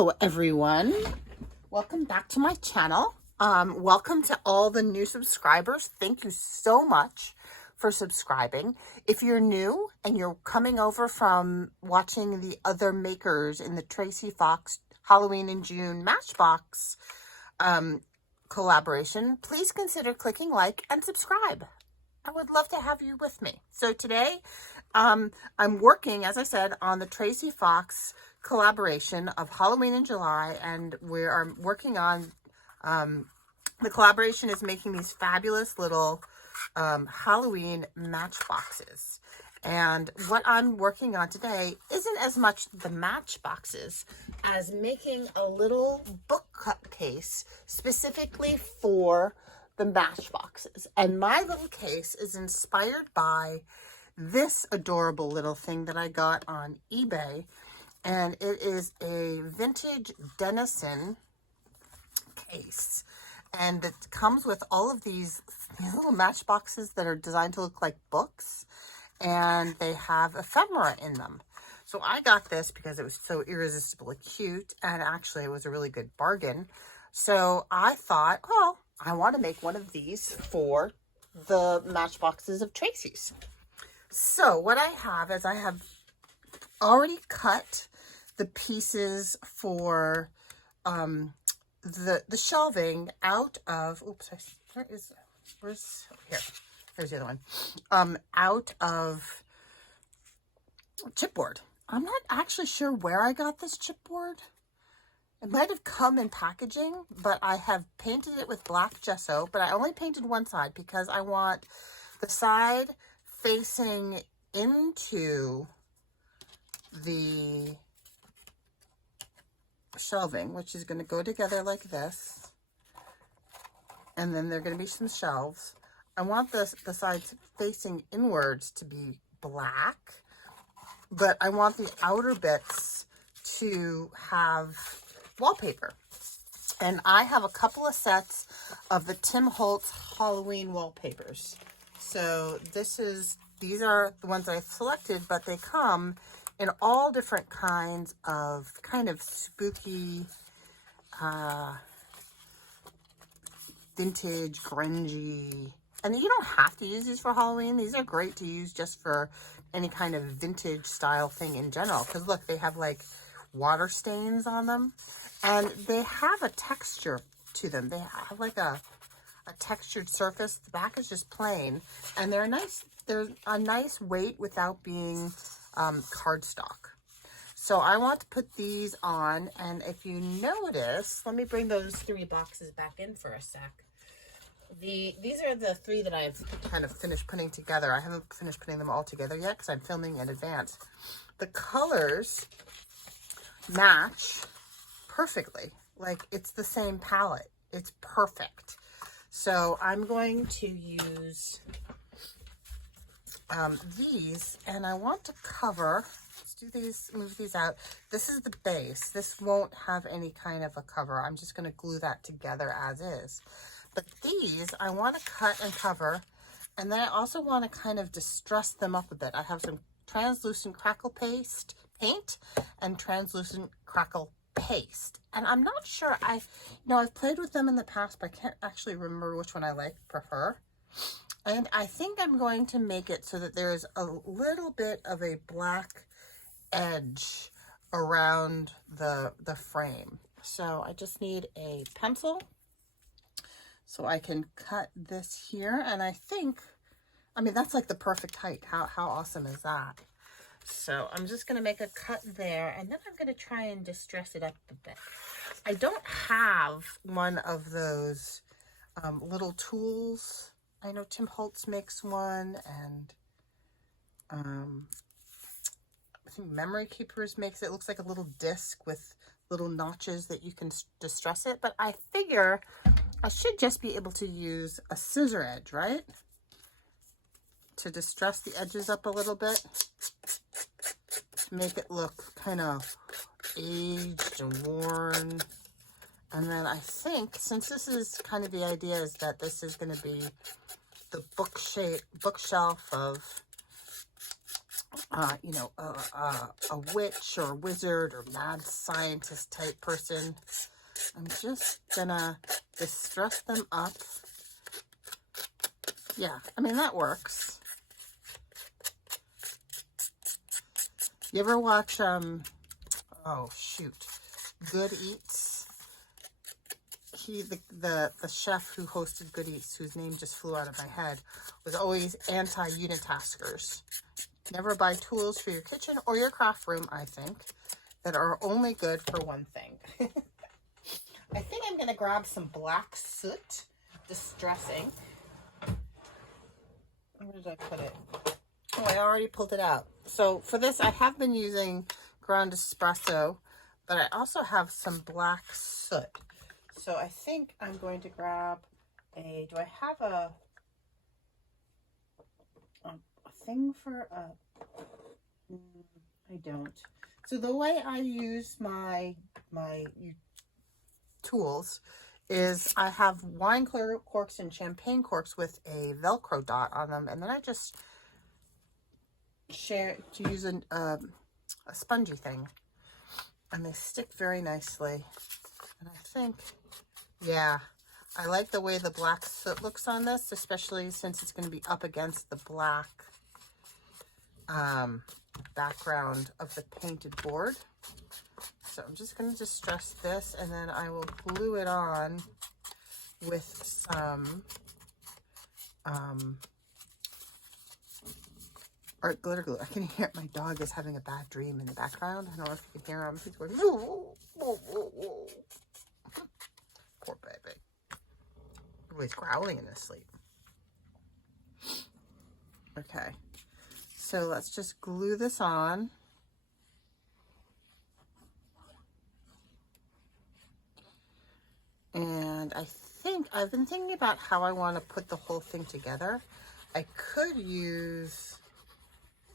Hello everyone, welcome back to my channel. Welcome to all the new subscribers. Thank you so much for subscribing. If you're new and you're coming over from watching the other makers in the Tracie Fox Halloween in June Matchbox collaboration, please consider clicking like and subscribe. I would love to have you with me. So today I'm working, as I said, on the Tracie Fox collaboration of Halloween in July, and we are working on the collaboration is making these fabulous little Halloween matchboxes. And what I'm working on today isn't as much the matchboxes as making a little bookcase specifically for the matchboxes. And my little case is inspired by this adorable little thing that I got on eBay. And it is a vintage Denison case. And it comes with all of these little matchboxes that are designed to look like books. And they have ephemera in them. So I got this because it was so irresistibly cute. And actually it was a really good bargain. So I thought, oh, I want to make one of these for the matchboxes of Tracie's. So what I have is I have already cut the pieces for the shelving out of, oops, here's the other one, out of chipboard. I'm not actually sure where I got this chipboard. It might have come in packaging, but I have painted it with black gesso, but I only painted one side because I want the side facing into the shelving, which is going to go together like this, and then there are going to be some shelves. I want the sides facing inwards to be black, but I want the outer bits to have wallpaper. And I have a couple of sets of the Tim Holtz Halloween wallpapers. So these are the ones I selected, but they come in all different kinds of kind of spooky, vintage, grungy. And you don't have to use these for Halloween. These are great to use just for any kind of vintage style thing in general. Because look, they have like water stains on them. And they have a texture to them. They have like a textured surface. The back is just plain. And they're a nice weight without being cardstock. So I want to put these on, and if you notice, let me bring those 3 boxes back in for a sec. These are the 3 that I've kind of finished putting together. I haven't finished putting them all together yet because I'm filming in advance. The colors match perfectly. Like, it's the same palette. It's perfect. So I'm going to use these, and I want to cover, let's do these, move these out. This is the base. This won't have any kind of a cover. I'm just going to glue that together as is. But these, I want to cut and cover, and then I also want to kind of distress them up a bit. I have some translucent crackle paint and translucent crackle paste. And I'm not sure, I've played with them in the past, but I can't actually remember which one I prefer. And I think I'm going to make it so that there's a little bit of a black edge around the frame. So I just need a pencil so I can cut this here. And I mean, that's like the perfect height. How awesome is that? So I'm just going to make a cut there, and then I'm going to try and distress it up a bit. I don't have one of those little tools. I know Tim Holtz makes one, and I think Memory Keepers makes it. It looks like a little disc with little notches that you can distress it. But I figure I should just be able to use a scissor edge, right? To distress the edges up a little bit. To make it look kind of aged and worn. And then I think, since this is kind of the idea, is that this is going to be the bookshelf of you know, a witch or a wizard or mad scientist type person. I'm just gonna distress them up. Yeah, I mean, that works. You ever watch, oh shoot, Good Eats? The chef who hosted Good Eats, whose name just flew out of my head, was always anti-unitaskers. Never buy tools for your kitchen or your craft room, I think, that are only good for one thing. I think I'm going to grab some black soot distressing. Where did I put it? Oh, I already pulled it out. So for this, I have been using ground espresso, but I also have some black soot. So I think I'm going to grab a, do I have a thing for I don't. So the way I use my tools is I have wine corks and champagne corks with a Velcro dot on them, and then I just use a spongy thing, and they stick very nicely. And I think, yeah, I like the way the black soot looks on this, especially since it's going to be up against the black background of the painted board. So I'm just going to distress this, and then I will glue it on with some art glitter glue. I can hear my dog is having a bad dream in the background. I don't know if you can hear him. He's going, whoa, whoa, whoa, whoa. Poor baby. Oh, he's growling in his sleep. Okay. So let's just glue this on. And I think I've been thinking about how I want to put the whole thing together. I could use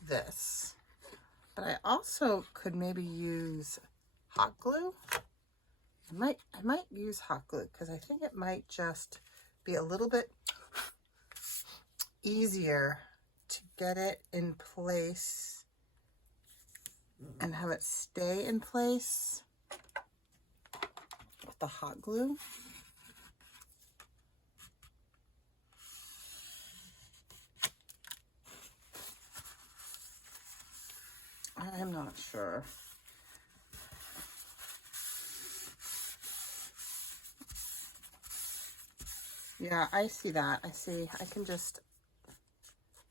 this, but I also could maybe use hot glue. I might use hot glue because I think it might just be a little bit easier to get it in place and have it stay in place with the hot glue. I'm not sure. Yeah, I see that. I see. I can just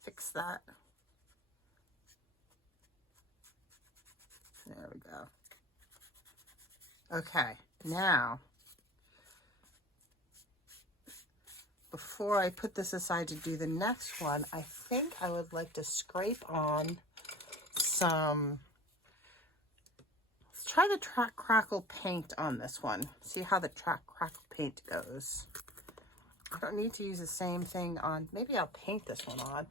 fix that. There we go. Okay, now, before I put this aside to do the next one, I think I would like to scrape on some, let's try the crackle paint on this one. See how the crackle paint goes. I don't need to use the same thing on, maybe I'll paint this one on.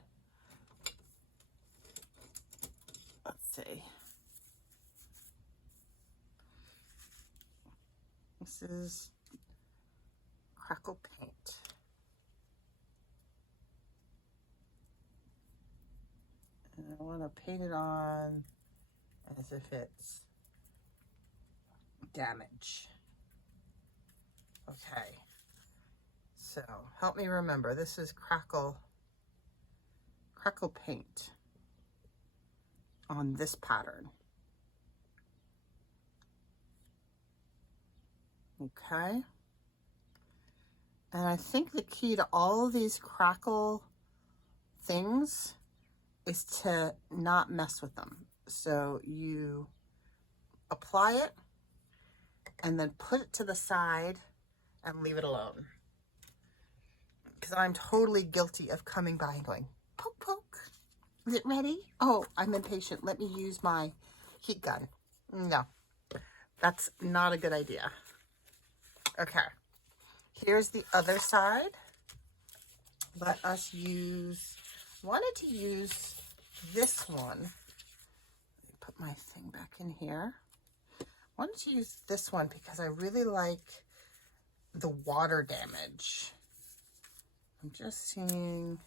Let's see. This is crackle paint. And I want to paint it on as if it's damage. Okay. So help me remember, this is crackle paint on this pattern. Okay. And I think the key to all of these crackle things is to not mess with them. So you apply it and then put it to the side and leave it alone. Because I'm totally guilty of coming by and going, poke, poke. Is it ready? Oh, I'm impatient. Let me use my heat gun. No, that's not a good idea. Okay, here's the other side. Let us use, wanted to use this one. Let me put my thing back in here. Wanted to use this one because I really like the water damage. I'm just seeing.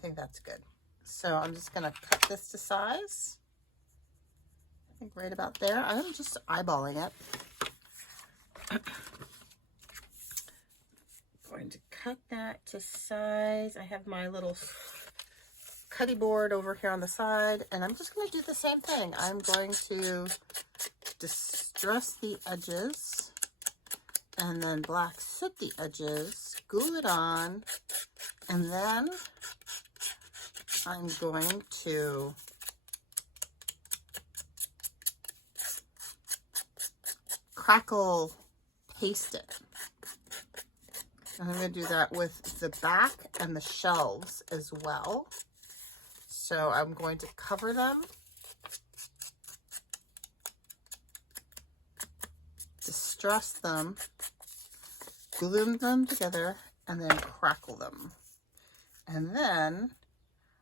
think that's good. So I'm just going to cut this to size. I think right about there. I'm just eyeballing it. Going to cut that to size. I have my little cutty board over here on the side, and I'm just going to do the same thing. I'm going to distress the edges and then black soot the edges, glue it on, and then I'm going to crackle paste it. I'm going to do that with the back and the shelves as well. So I'm going to cover them, distress them, glue them together, and then crackle them. And then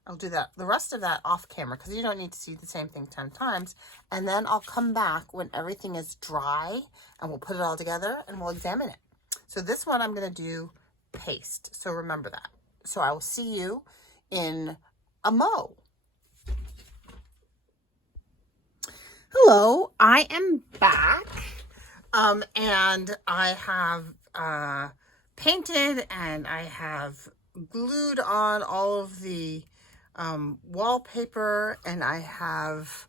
I'll do that, the rest of that off camera, because you don't need to see the same thing 10 times. And then I'll come back when everything is dry and we'll put it all together and we'll examine it. So this one I'm going to do paste. So remember that. So I will see you in a mo. Hello, I am back. And I have painted and I have glued on all of the wallpaper, and I have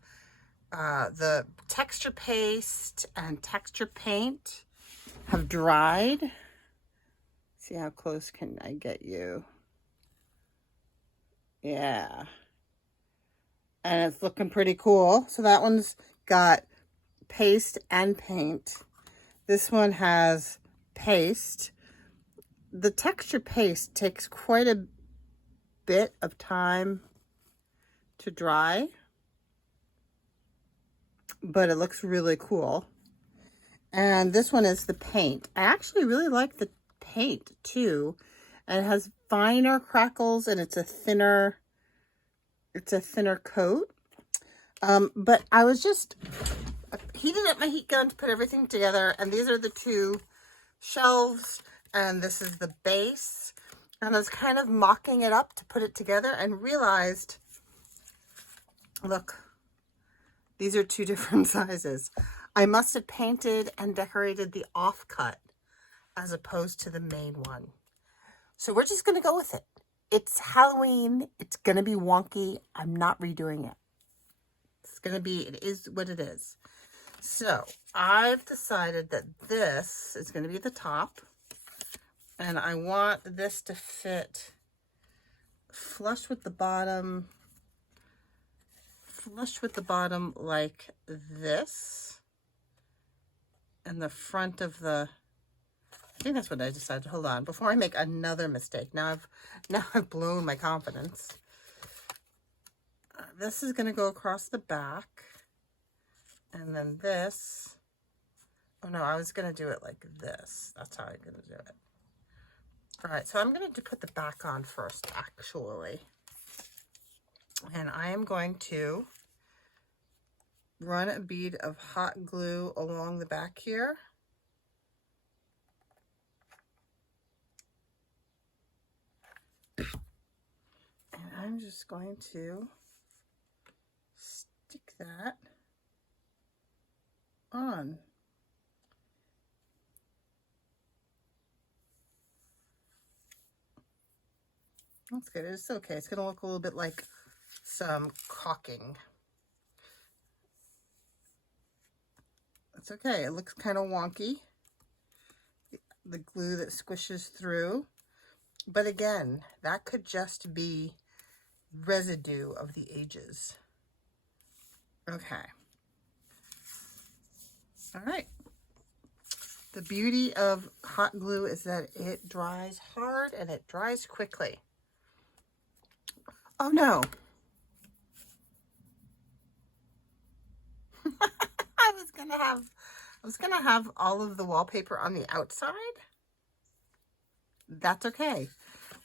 the texture paste and texture paint have dried. See how close can I get you? Yeah. And it's looking pretty cool. So that one's got paste and paint. This one has paste. The texture paste takes quite a bit of time to dry, but it looks really cool. And this one is the paint. I actually really like the paint too. And it has finer crackles, and it's a thinner coat. But I was just heating up my heat gun to put everything together, and these are the two shelves, and this is the base. And I was kind of mocking it up to put it together and realized, look, these are two different sizes. I must have painted and decorated the offcut as opposed to the main one. So we're just going to go with it. It's Halloween. It's going to be wonky. I'm not redoing it. It's going to be, it is what it is. So I've decided that this is going to be at the top. And I want this to fit flush with the bottom like this. And the front of the, I think that's what I decided. Hold on, before I make another mistake. Now I've blown my confidence. This is going to go across the back. And then this, oh no, I was going to do it like this. That's how I'm going to do it. All right, so I'm going to put the back on first, actually. And I am going to run a bead of hot glue along the back here. And I'm just going to stick that on. That's good. It's okay. It's going to look a little bit like some caulking. That's okay. It looks kind of wonky. The glue that squishes through. But again, that could just be residue of the ages. Okay. All right. The beauty of hot glue is that it dries hard and it dries quickly. Oh no. I was gonna have all of the wallpaper on the outside. That's okay.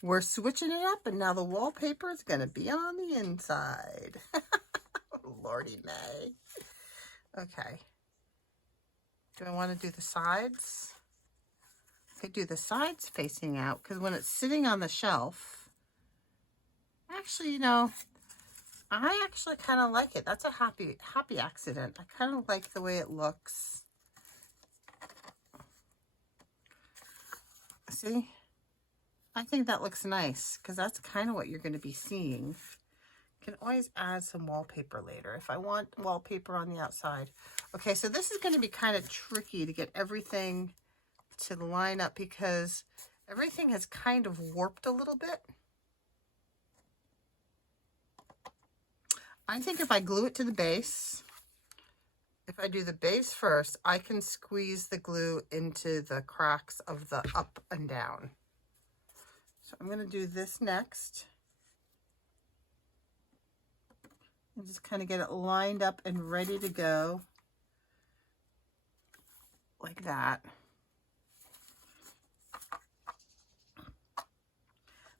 We're switching it up, and now the wallpaper is gonna be on the inside. Lordy May. Okay. Do I want to do the sides? I could do the sides facing out, because when it's sitting on the shelf, actually, you know, I actually kind of like it. That's a happy accident. I kind of like the way it looks. See? I think that looks nice because that's kind of what you're going to be seeing. You can always add some wallpaper later if I want wallpaper on the outside. Okay, so this is going to be kind of tricky to get everything to line up because everything has kind of warped a little bit. I think if I glue it to the base, if I do the base first, I can squeeze the glue into the cracks of the up and down. So I'm going to do this next. And just kind of get it lined up and ready to go. Like that.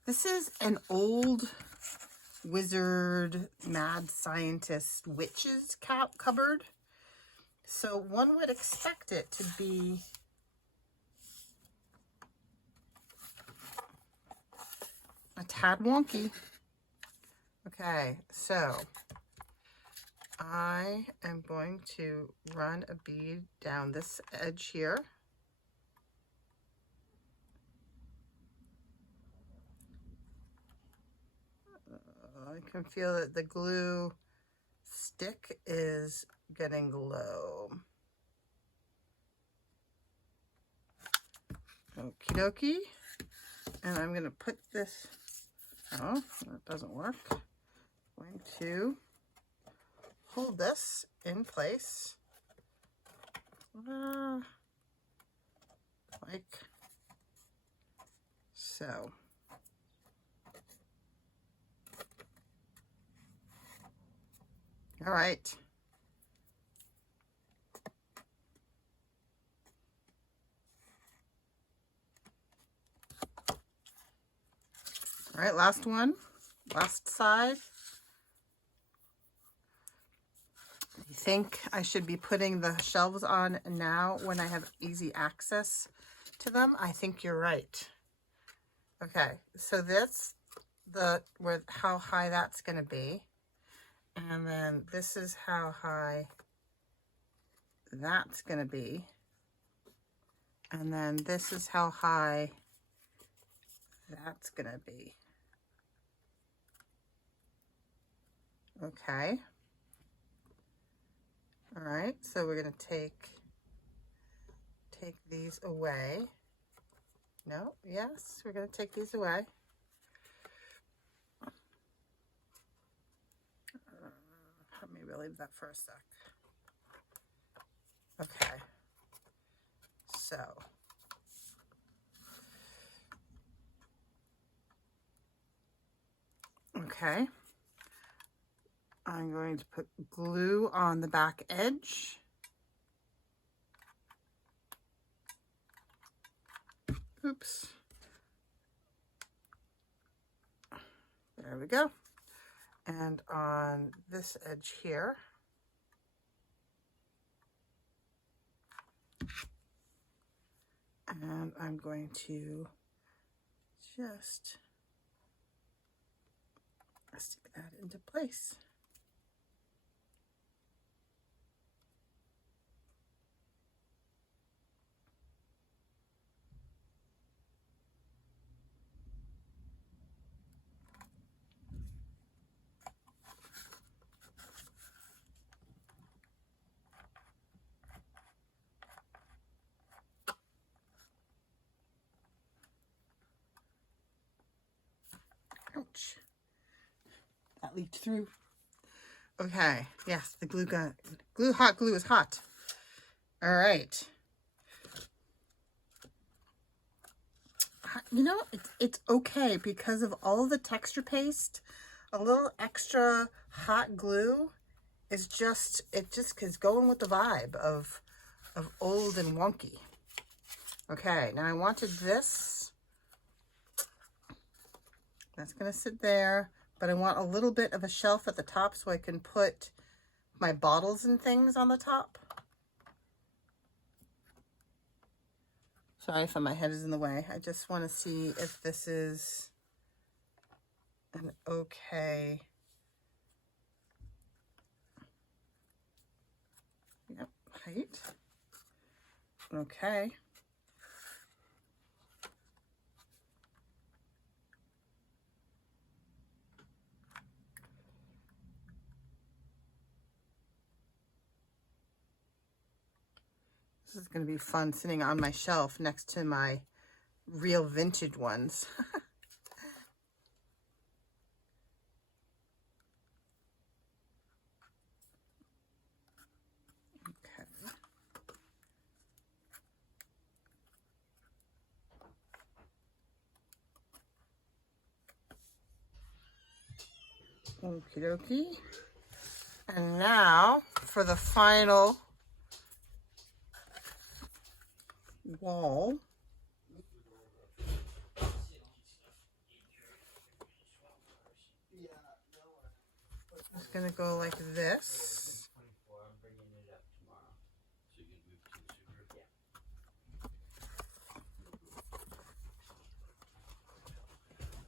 This is an old wizard, mad scientist, witches cupboard. So one would expect it to be a tad wonky. Okay, so I am going to run a bead down this edge here. I can feel that the glue stick is getting low. Okie dokie. And I'm going to put this, oh, that doesn't work. I'm going to hold this in place. Like so. All right. All right, last one, last side. You think I should be putting the shelves on now when I have easy access to them? I think you're right. Okay, so that's how high that's going to be. And then this is how high that's going to be. And then this is how high that's going to be. Okay. All right, so we're going to take these away. No, yes, we're going to take these away. Maybe I'll leave that for a sec. Okay, so okay, I'm going to put glue on the back edge. Oops. There we go. And on this edge here, and I'm going to just stick that into place. Ouch. That leaked through. Okay, yes, the hot glue is hot. All right. You know, it's okay because of all the texture paste. A little extra hot glue is just is going with the vibe of old and wonky. Okay, now I wanted this. That's going to sit there, but I want a little bit of a shelf at the top so I can put my bottles and things on the top. Sorry if my head is in the way. I just want to see if this is an okay. Yep, height. Okay. This is going to be fun sitting on my shelf next to my real vintage ones. Okie dokie. And now for the final wall. It's going to go like this.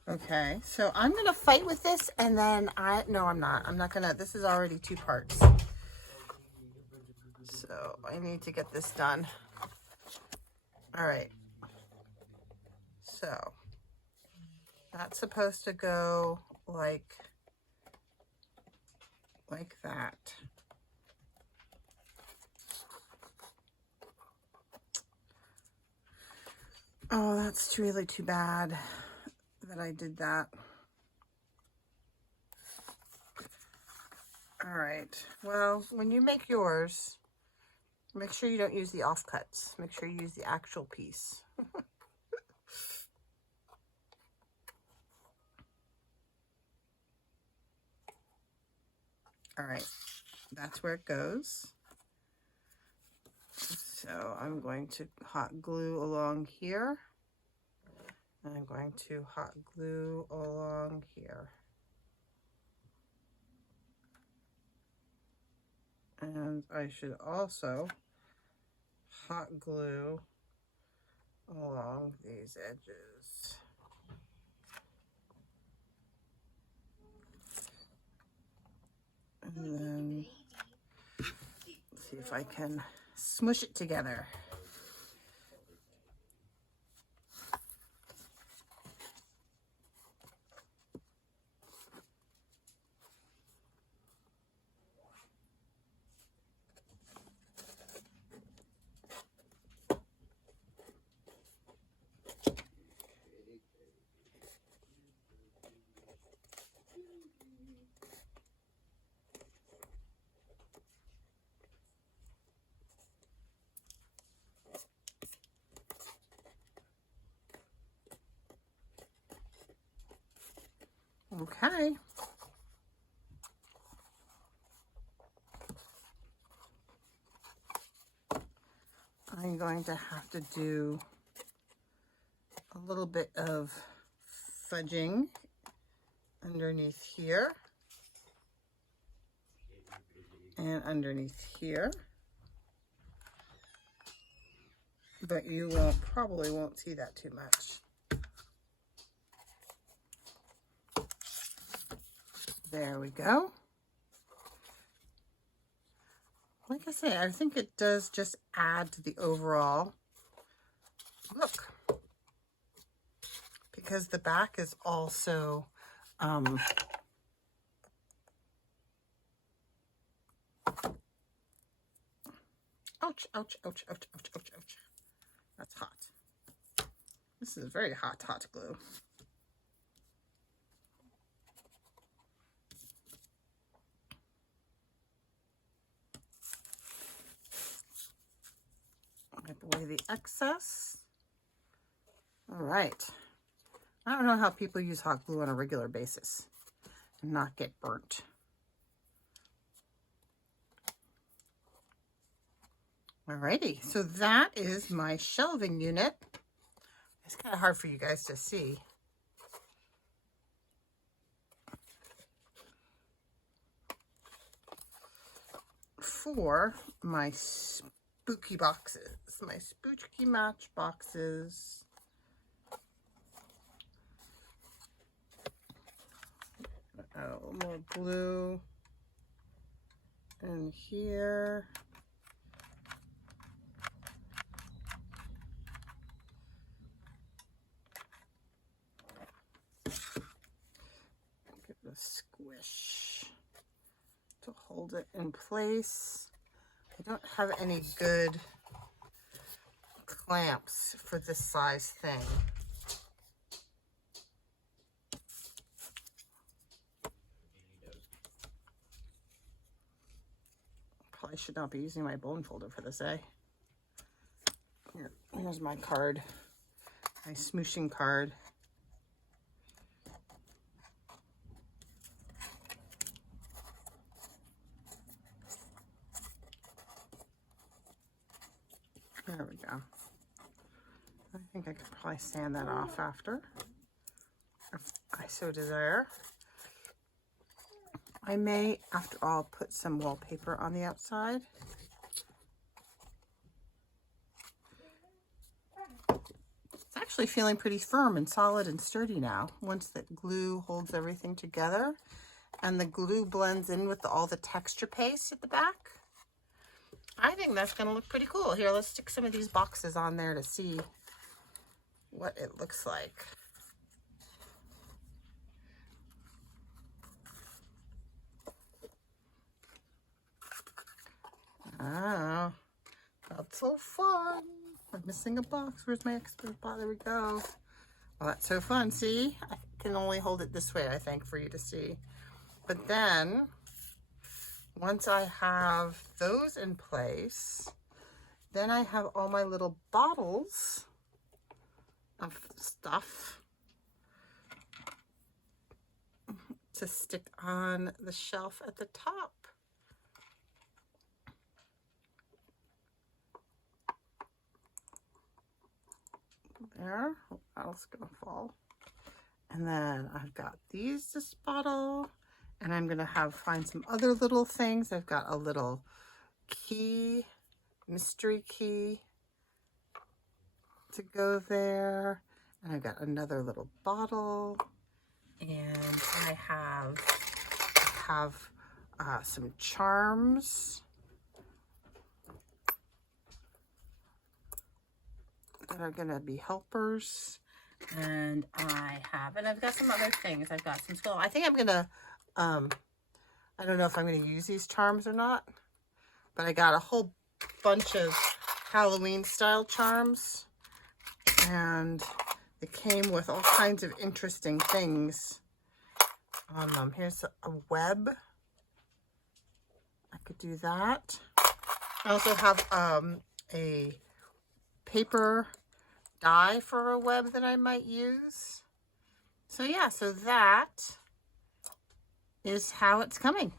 Okay, so I'm going to fight with this, and then no, I'm not. I'm not going to, this is already 2 parts. So I need to get this done. All right. So that's supposed to go like that. Oh, that's really too bad that I did that. All right, well, when you make yours, make sure you don't use the offcuts. Make sure you use the actual piece. All right, that's where it goes. So I'm going to hot glue along here. And I'm going to hot glue along here. And I should also hot glue along these edges. And then see if I can smush it together. Okay. I'm going to have to do a little bit of fudging underneath here and underneath here, but you probably won't see that too much. There we go. Like I say, I think it does just add to the overall look, because the back is also ouch, ouch, ouch, ouch, ouch, ouch, ouch. That's hot. This is very hot glue. Wipe away the excess. All right. I don't know how people use hot glue on a regular basis and not get burnt. Alrighty, so that is my shelving unit. It's kind of hard for you guys to see. For my spooky boxes, my spooky match boxes. a little more glue in here. Give it a squish to hold it in place. I don't have any good clamps for this size thing. Probably should not be using my bone folder for this, eh? Here's my card, my smooshing card. There we go. I think I could probably sand that off after, if I so desire. I may, after all, put some wallpaper on the outside. It's actually feeling pretty firm and solid and sturdy now, once the glue holds everything together and the glue blends in with all the texture paste at the back. I think that's going to look pretty cool. Here, let's stick some of these boxes on there to see what it looks like. Oh, that's so fun. I'm missing a box. Where's my expert box? There we go. Well, that's so fun. See, I can only hold it this way, I think, for you to see. But then, once I have those in place, then I have all my little bottles of stuff to stick on the shelf at the top. There, that was gonna fall. And then I've got this bottle, and I'm gonna find some other little things. I've got a little key, mystery key to go there, and I've got another little bottle, and I have some charms that are gonna be helpers, and I've got some other things. I've got some skull. I think I'm gonna I don't know if I'm gonna use these charms or not, but I got a whole bunch of Halloween style charms, and it came with all kinds of interesting things on them. Here's a web. I could do that. I also have a paper die for a web that I might use. So yeah, so that is how it's coming.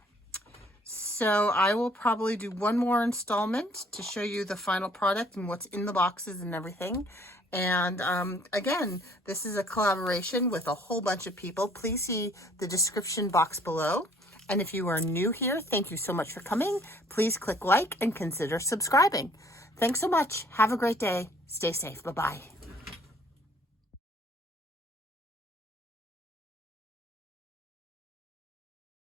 So I will probably do one more installment to show you the final product and what's in the boxes and everything. And again, this is a collaboration with a whole bunch of people. Please see the description box below. And if you are new here, thank you so much for coming. Please click like and consider subscribing. Thanks so much. Have a great day. Stay safe. Bye-bye.